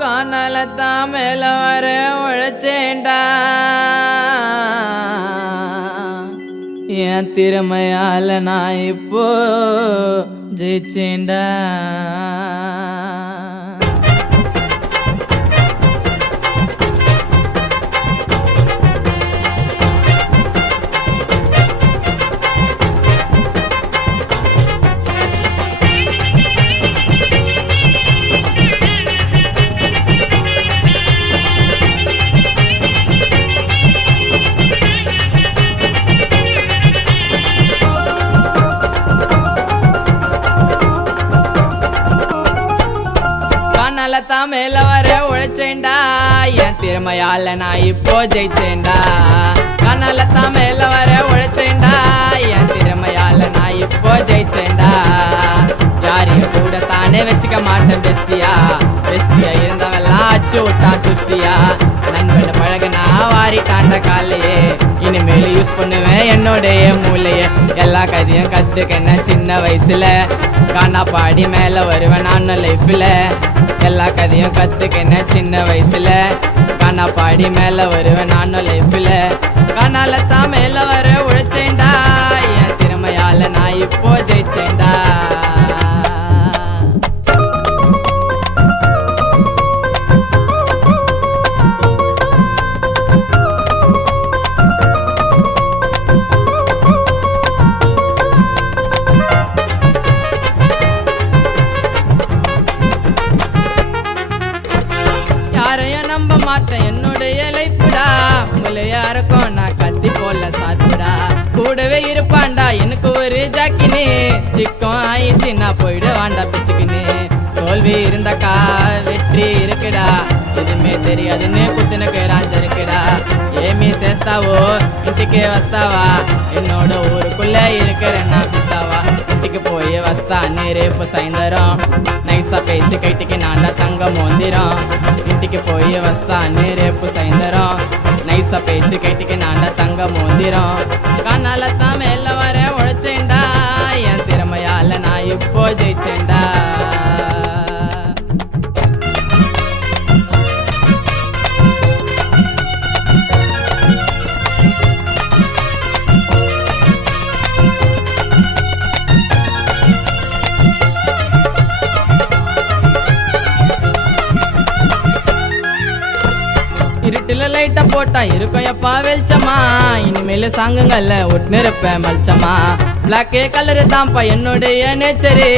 காணலத்தான் மேல வர உழைச்சேண்டா என் திறமையால நான் இப்போ ஜெயிச்சேண்டா. காணலத்தான் மேல வர உழைச்சேண்டா என் திறமையால நான் இப்போ ஜெயிச்சேண்டா. காணலத்தான் மேல வர உழைச்சேண்டா என் திறமையால நான் இப்போ ஜெயிச்சேண்டா. யாரையும் கூட தானே வச்சுக்க மாட்டேன் பெஸ்டியா. பெஸ்டியா இருந்தவெல்லாம் அச்சு விட்டான் துஷ்டியா. நண்பன் பழகுனா வாரிட்டாண்ட காலையே. இனிமேல் யூஸ் பண்ணுவேன் என்னோடைய மூளைய. எல்லா கதையும் கத்துக்கன சின்ன வயசுல. காணா பாடி மேல வருவேன் நான் லைஃப்ல. எல்லா கதையும் கத்துக்கன சின்ன வயசுல. காணா பாடி மேல வருவேன் நானும் லைஃப்ல. காணாலத்தான் மேல வர உழைச்சேண்டா என் திறமையால நான் இப்போ ஜெயிச்சேண்டா. யாரையும் நம்ப மாட்டேன் என்னுடைய லைஃப்டா. உங்களை யாருக்கும் நான் கத்தி போல சாத்துடா. கூடவே இருப்பான்டா எனக்கு ஒரு ஜாக்கினு. சிக்கம் ஆயிடுச்சு நான் போயிடுவான்டா பிச்சுக்கின்னு. தோல்வி இருந்தாக்கா வெற்றி இருக்குடா. எதுவுமே தெரியாதுன்னு குத்துனுக்கு ராஞ்சிருக்குடா. ஏமி சேஸ்தாவோ ఇంటికి వస్తావా. என்னோட ஊருக்குள்ள இருக்கிறேன்னா பிஸ்தாவா. ఇంటికి போய் వస్తాను రేపు సాయంత్రం. నైసా పేసి కైటికి నాండా తంగ మోందిరం. ఇంటికి పోయి వస్తాను రేపు సాయంత్రం. నైసా పేసి కైటికి నాండా తంగ మోందిరం. కాణాలத்தான் மேல வர உழைச்சேண்டா என் திறமையால நான் இப்போ ஜெயிச்சேண்டா. இருட்டுல லைட்ட போட்டா இருக்கும் எப்பா வெளிச்சமா. இனிமேல் சாங்குங்கள்ல ஒட்டுன்னு இருப்பேன் மல்ச்சமா. பிளாக்கே கலரு தான்ப்பா என்னுடைய நேச்சரு.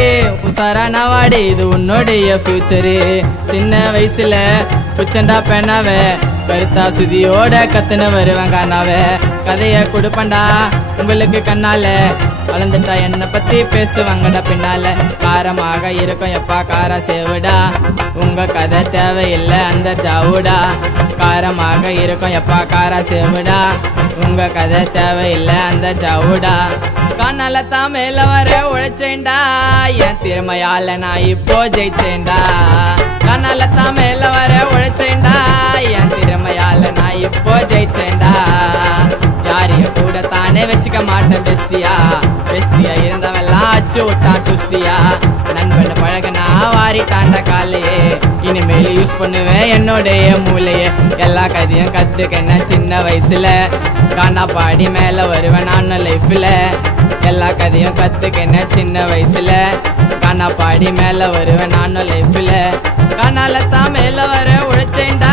உசாரா நவாடி இது உன்னுடைய ஃபியூச்சரு. சின்ன வயசுல புச்சண்டா பெண்ணாவ. கருத்தா சுதியோட கத்துன வருவேன் காணாவ. கதைய கொடுப்பண்டா உங்களுக்கு கண்ணால. வளர்ந்துட்டா என்னை பத்தி பேசுவாங்கடா பின்னால. காரமாக இருக்கும் எப்பா காரா சேவுடா. உங்க கதை தேவையில்லை அந்த ஜாவுடா. காரமாக இருக்கும் எப்பா காரா சேவுடா. உங்க கதை தேவையில்லை அந்த ஜாவுடா. காணாலத்தான் மேல வர உழைச்சேண்டா என் திறமையால நான் இப்போ ஜெயிச்சேண்டா. காணாலத்தான் மேல வர உழைச்சேண்டா என் திறமையால நான் இப்போ ஜெயிச்சேண்டா. யாரையும் கூட தானே வச்சுக்க மாட்டேன் பெஸ்டியா. பெஸ்டியா இருந்தவெல்லாம் அச்சு விட்டான் துஷ்டியா. நண்பன் பழகுனா வாரிட்டாண்ட காலையே. இனிமேல் யூஸ் பண்ணுவேன் என்னோடைய மூளைய. எல்லா கதையும் கத்துக்கன சின்ன வயசுல. காணா பாடி மேல வருவேன் நான் லைஃப்ல. எல்லா கதையும் கத்துக்கன சின்ன வயசுல. காணா பாடி மேல வருவேன் நானும் லைஃப்ல. காணாலத்தான் மேல வர உழைச்சேண்டா